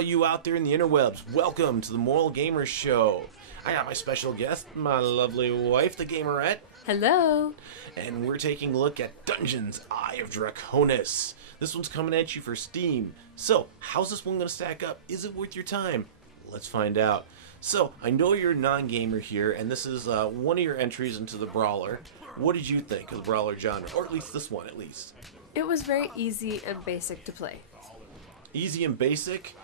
all you out there in the interwebs. Welcome to the Moral Gamer Show. I got my special guest, my lovely wife, the Gamerette. Hello. And we're taking a look at Dungeons, Eye of Draconis. This one's coming at you for Steam. So, how's this one going to stack up? Is it worth your time? Let's find out. So, I know you're a non-gamer here, and this is one of your entries into the Brawler. What did you think of the Brawler genre? Or at least this one, at least. It was very easy and basic to play. Easy and basic?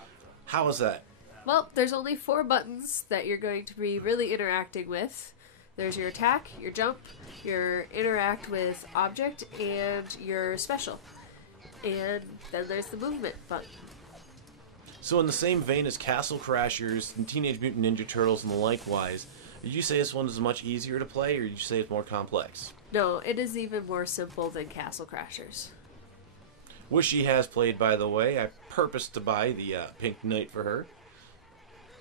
How is that? Well, there's only 4 buttons that you're going to be really interacting with. There's your attack, your jump, your interact with object, and your special. And then there's the movement button. So in the same vein as Castle Crashers and Teenage Mutant Ninja Turtles and the likewise, did you say this one is much easier to play, or did you say it's more complex? No, it is even more simple than Castle Crashers. Which she has played, by the way. I purposed to buy the Pink Knight for her.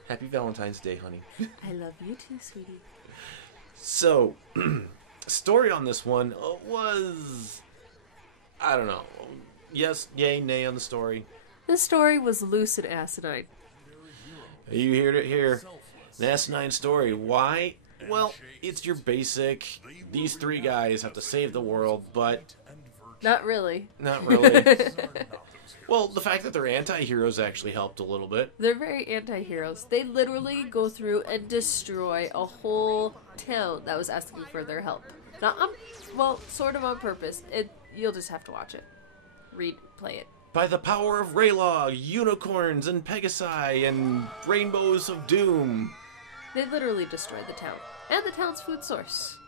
Happy Valentine's Day, honey. I love you too, sweetie. So, story on this one was... I don't know. Yes, yay, nay on the story. The story was loose and asinine. You heard it here. An asinine story. Why? Well, it's your basic, these 3 guys have to save the world, but... Not really. Not really. Well, the fact that they're anti-heroes actually helped a little bit. They're very anti-heroes. They literally go through and destroy a whole town that was asking for their help. Not well, sort of on purpose. You'll just have to watch it. Play it. By the power of Raylog, unicorns and Pegasi and rainbows of doom. They literally destroyed the town. And the town's food source.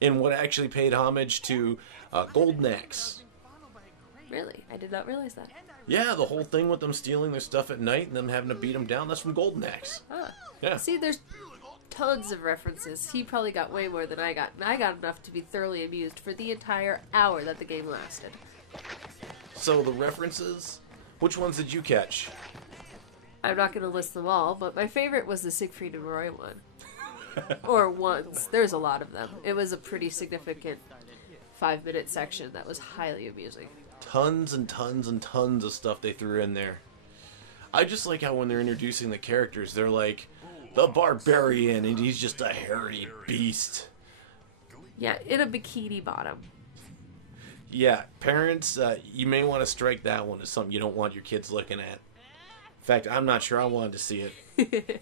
In what actually paid homage to Golden Axe. Really? I did not realize that. Yeah, the whole thing with them stealing their stuff at night and them having to beat them down, that's from Golden Axe. Ah. Yeah. See, there's tons of references. He probably got way more than I got. And I got enough to be thoroughly amused for the entire hour that the game lasted. So the references, which ones did you catch? I'm not going to list them all, but my favorite was the Siegfried and Roy one. Or ones. There's a lot of them. It was a pretty significant 5-minute section that was highly amusing. Tons and tons and tons of stuff they threw in there. I just like how when they're introducing the characters, they're like, the barbarian, and he's just a hairy beast. Yeah, in a bikini bottom. Yeah, parents, you may want to strike that one as something you don't want your kids looking at. In fact, I'm not sure I wanted to see it.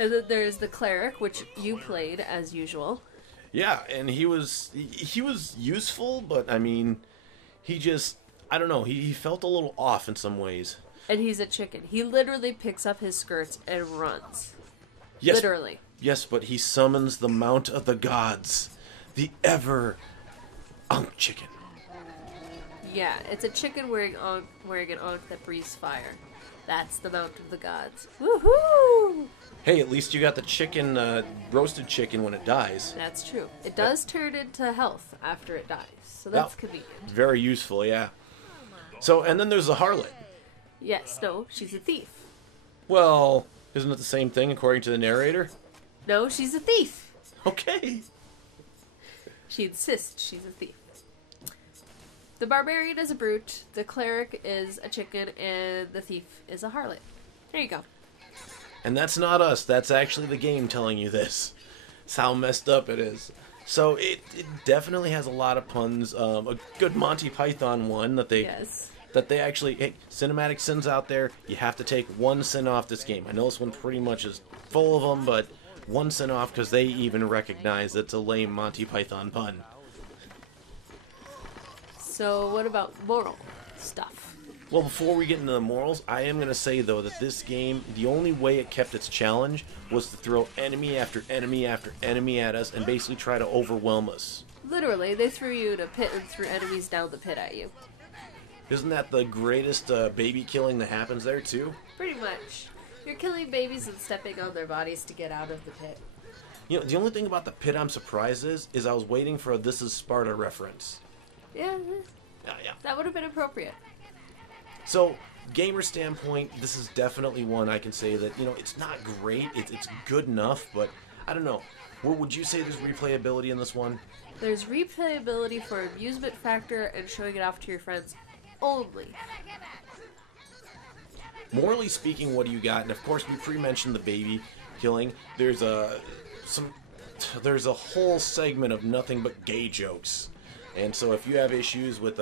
And then there's the cleric, which you played as usual. Yeah, and he was useful, but I mean, he just, I don't know, he felt a little off in some ways. And he's a chicken. He literally picks up his skirts and runs. Yes, literally. Yes, but he summons the Mount of the Gods, the chicken. Yeah, it's a chicken wearing an ankh that breathes fire. That's the Mount of the Gods. Woohoo! Hey, at least you got the chicken, roasted chicken when it dies. That's true. It does turn into health after it dies, so that's convenient. Very useful, yeah. So, and then there's the harlot. Yes, no, she's a thief. Well, isn't it the same thing according to the narrator? No, she's a thief. Okay. She insists she's a thief. The barbarian is a brute, the cleric is a chicken, and the thief is a harlot. There you go. And that's not us. That's actually the game telling you this. It's how messed up it is. So it definitely has a lot of puns. A good Monty Python one that they actually... Hey, cinematic sins out there, you have to take 1 sin off this game. I know this one pretty much is full of them, but 1 sin off because they even recognize it's a lame Monty Python pun. So what about moral stuff? Well, before we get into the morals, I am going to say, though, that this game, the only way it kept its challenge was to throw enemy after enemy after enemy at us and basically try to overwhelm us. Literally, they threw you in a pit and threw enemies down the pit at you. Isn't that the greatest baby killing that happens there, too? Pretty much. You're killing babies and stepping on their bodies to get out of the pit. You know, the only thing about the pit I'm surprised is I was waiting for a This Is Sparta reference. Yeah. Yeah. That would have been appropriate. So, gamer standpoint, this is definitely one I can say that, you know, it's not great, it's good enough, but I don't know. Would you say there's replayability in this one? There's replayability for amusement factor and showing it off to your friends only. morally speaking, what do you got? And of course, we pre-mentioned the baby killing. There's a whole segment of nothing but gay jokes. And so if you have issues with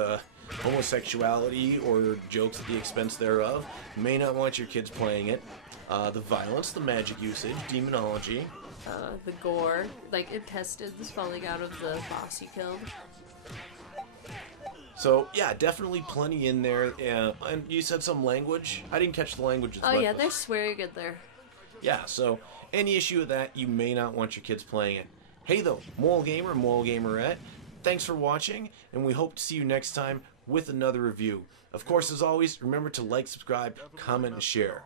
homosexuality or jokes at the expense thereof, you may not want your kids playing it. The violence, the magic usage, demonology. The gore, like intestines falling out of the boss you killed. So, yeah, definitely plenty in there. And you said some language? I didn't catch the language. Oh, yeah, they're swearing in there. Yeah, so any issue with that, you may not want your kids playing it. Hey, though, Moral Gamer, Moral Gamerette, thanks for watching, and we hope to see you next time with another review. Of course, as always, remember to like, subscribe, comment, and share.